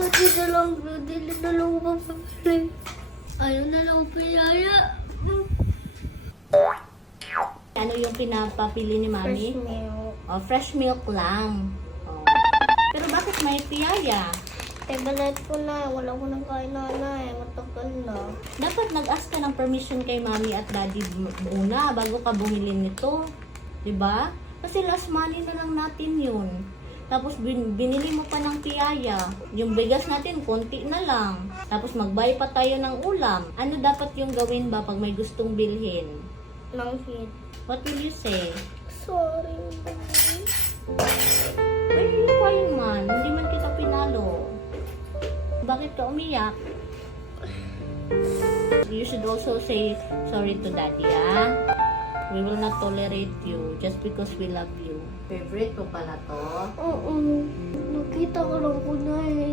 Dili na lang ako papili. Ayaw na lang ako pinaya. Ano yung pinapapili ni Mami? Fresh milk. Oh, fresh milk lang. Oh. Pero bakit may piyaya? Balat ko na. Wala ko nang kain nanay. Matagal na. Dapat nag-ask ka ng permission kay Mami at Daddy muna bago ka bumili nito. 'Di ba? Kasi last money na lang natin yun. Tapos binili mo pa ng piyaya. Yung bigas natin, konti na lang. Tapos mag-buy pa tayo ng ulam. Ano dapat yung gawin ba pag may gustong bilhin? Manghit. What will you say? Sorry, Mami. Why are you crying, man? Hindi man kita pinalo. Bakit ka umiyak? You should also say sorry to Daddy, ah? We will not tolerate you just because we love you. Favorite ko pala to. Oo. Nakita ko lang ko na eh.